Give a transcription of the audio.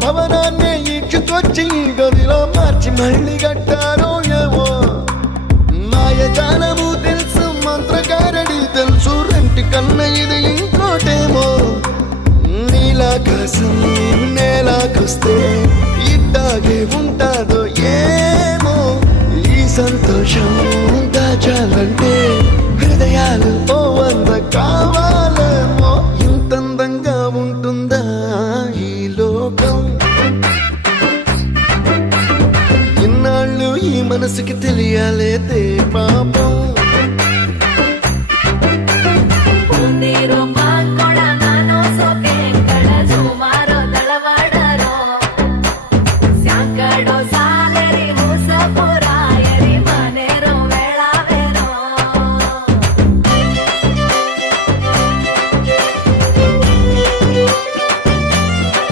భవనాన్ని ఈడ్చుకొచ్చి గదిలో మార్చి మళ్ళీ కట్టారో ఏమో మాయజాలము తెలుసు మంత్రగారడి తెలుసు రెంటి కన్న ఇది ఇంకోటేమో నీలాకాశం నేలాకొస్తే ఇట్టాగే ఉంటాదో ఏమో ఈ సంతోషం దాచాలంటే హృదయాలు ఓ వంద కావాలి